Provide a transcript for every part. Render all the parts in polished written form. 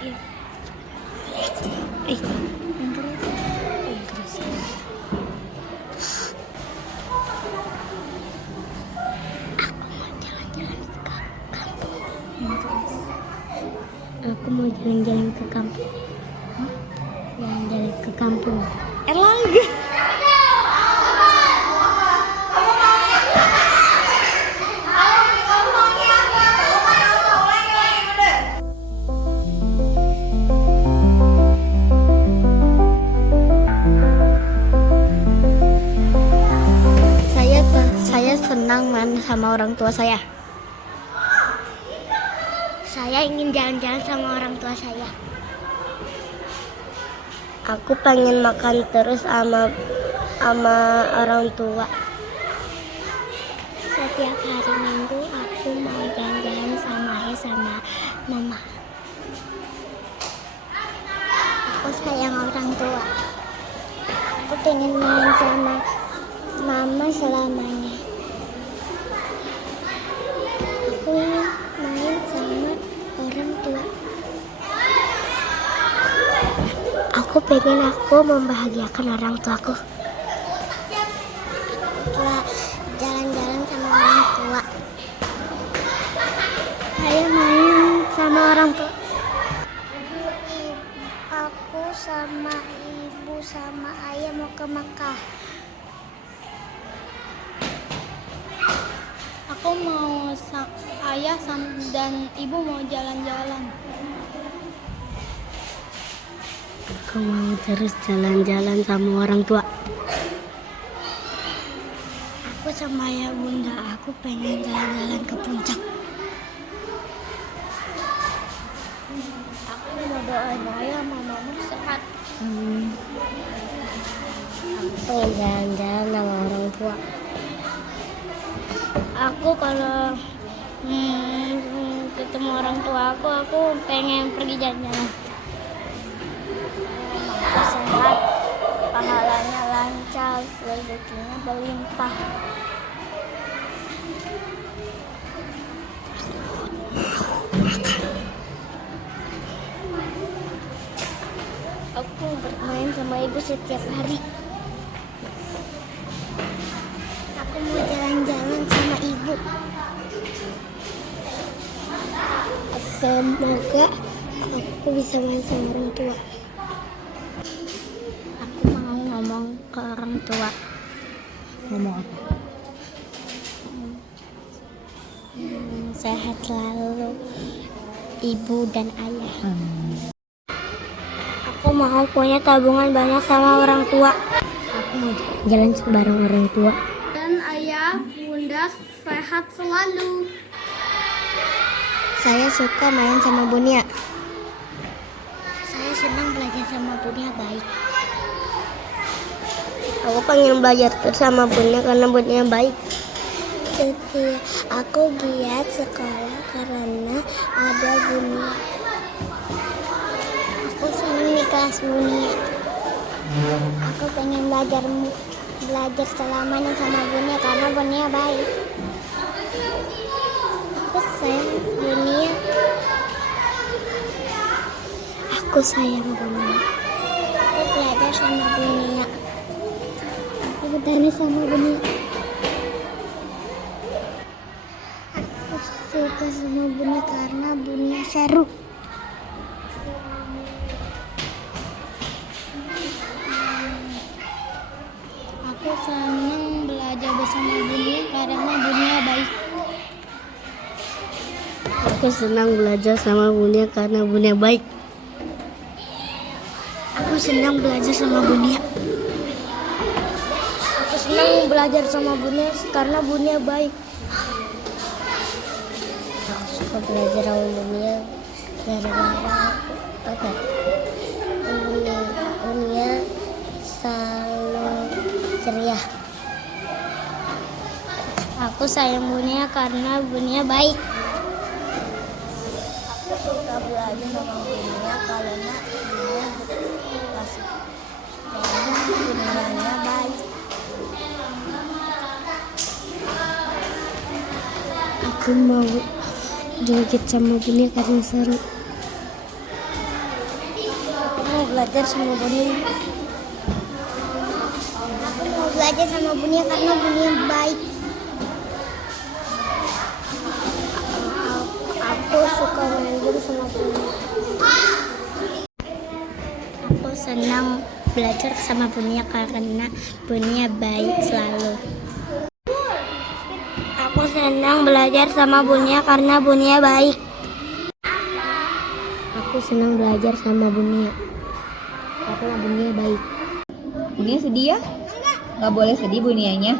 Iya. Yang keras. Yang keras. Aku mau jalan-jalan ke kampung. Jalan-jalan ke kampung. Erlangga. Saya senang main sama orang tua saya. Saya ingin jalan-jalan sama orang tua saya. Aku pengen makan terus sama orang tua. Setiap hari Minggu aku mau jalan-jalan sama ayah sama mama. Aku sayang orang tua. Aku pengen main sama mama selamanya. Aku ingin main sama orang tua. Aku pengen membahagiakan orang tuaku. Setelah jalan-jalan sama orang tua, saya main sama orang tua. Aku sama ibu sama ayah mau ke Mekah. Aku mau ayah dan ibu mau jalan-jalan. Aku mau terus jalan-jalan sama orang tua. Aku sama ayah bunda, aku pengen jalan-jalan ke puncak. Aku mau doain ayah sama mama sehat. Aku pengen jalan-jalan sama orang tua. Aku kalau ketemu orang tua aku pengen pergi jalan-jalan. Aku sehat, pahalanya lancar, rezekinya berlimpah. Aku bermain sama ibu setiap hari. Aku mau jalan-jalan sama ibu. Semoga aku bisa main sama orang tua. Aku mau ngomong ke orang tua. Ngomong apa? Sehat selalu ibu dan ayah. Aku mau punya tabungan banyak sama orang tua. Aku mau jalan bareng orang tua. Dan ayah, bunda sehat selalu. Saya suka main sama Bunia. Saya senang belajar sama Bunia baik. Aku pengen belajar terus sama Bunia karena Bunia baik. Aku giat sekolah karena ada Bunia. Aku senang di kelas Bunia. Aku pengen belajar selamanya sama Bunia karena Bunia baik. Aku sayang Bunia. Aku sayang Bunia. Aku belajar sama Bunia. Aku bertanya sama Bunia. Aku suka sama Bunia karena Bunia seru. Aku senang belajar bersama Bunia karena Bunia baik. Aku senang belajar sama Bunia karena Bunia baik. Aku senang belajar sama Bunia. Aku senang belajar sama Bunia karena Bunia baik. Aku suka belajar sama Bunia gara-gara Bunia selalu ceria. Aku sayang Bunia karena Bunia baik. Aku suka belajar sama Bunia karena Bunia kasih. Bunianya baik. Aku mau joget sama Bunia karena seru. belajar sama Bunia. Aku mau belajar sama Bunia karena Bunia baik. Aku suka main game sama Bunia. Aku senang belajar sama Bunia karena Bunia baik selalu. Aku senang belajar sama Bunia karena Bunia baik. Aku senang belajar sama Bunia karena Bunia baik. Bunia sedih ya? Nggak boleh sedih Bunianya.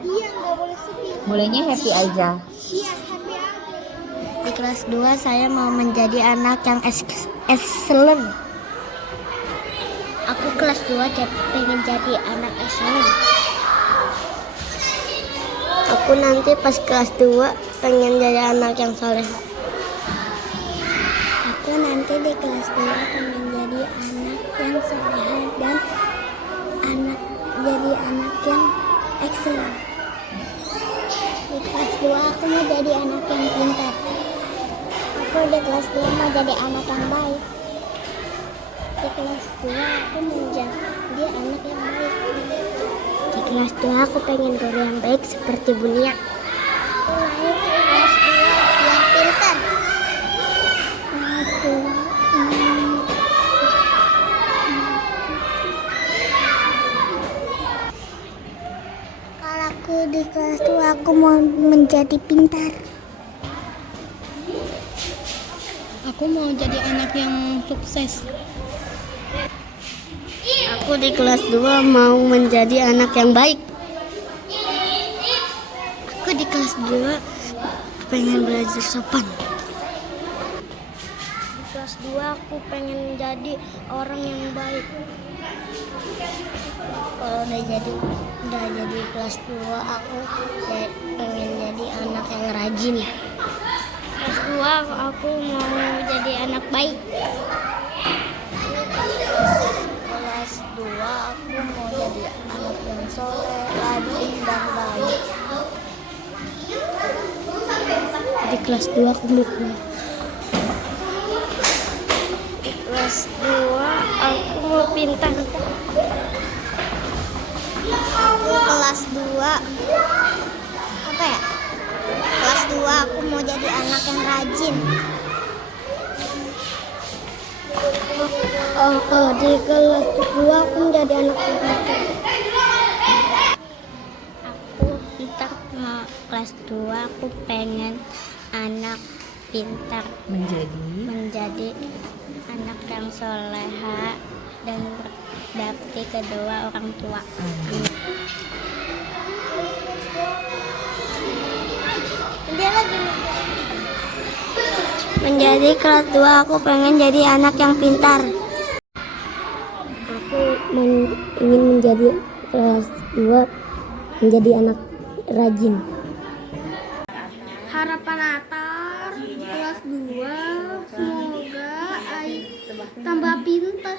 Iya, nggak boleh sedih. Bolehnya happy aja. Iya, happy aja. Di kelas 2 saya mau menjadi anak yang excellent. Aku kelas 2 pengen jadi anak excellent. Aku nanti pas kelas 2 pengen jadi anak yang soleh. Aku nanti di kelas 2 pengen jadi anak yang soleh dan jadi anak yang excellent. Di kelas 2 aku mau jadi anak yang pintar. Aku di kelas 2 mau jadi anak yang baik. Di kelas 2 aku mau jadi anak yang baik. Di kelas 2 aku pengen guru yang baik seperti Bunia. Aku lahir di kelas 2 yang pintar. Kelas 2 Kalau aku di kelas 2 aku mau menjadi pintar. Aku mau jadi anak yang sukses. Aku di kelas 2 mau menjadi anak yang baik. Aku di kelas 2 pengen belajar sopan. Di kelas 2 aku pengen jadi orang yang baik. Kalau udah jadi kelas 2 aku pengen jadi anak yang rajin. Kelas 2 aku mau jadi anak baik. Kelas 2 aku mau jadi anak yang soleh, rajin, dan baik. Di kelas 2 aku mau kuliah. Di kelas 2 aku mau pintar. Aku kelas 2 apa ya? Kelas 2 aku mau jadi anak yang rajin. Di kelas 2 aku menjadi anak yang pintar. Aku ntar mau kelas 2 aku pengen anak pintar, menjadi anak yang soleha dan berbakti kedua orang tua. Dia lagi menjadi kelas 2 aku pengen jadi anak yang pintar. Aku ingin menjadi kelas 2 menjadi anak rajin. Harapan Atar kelas 2 semoga tambah pintar.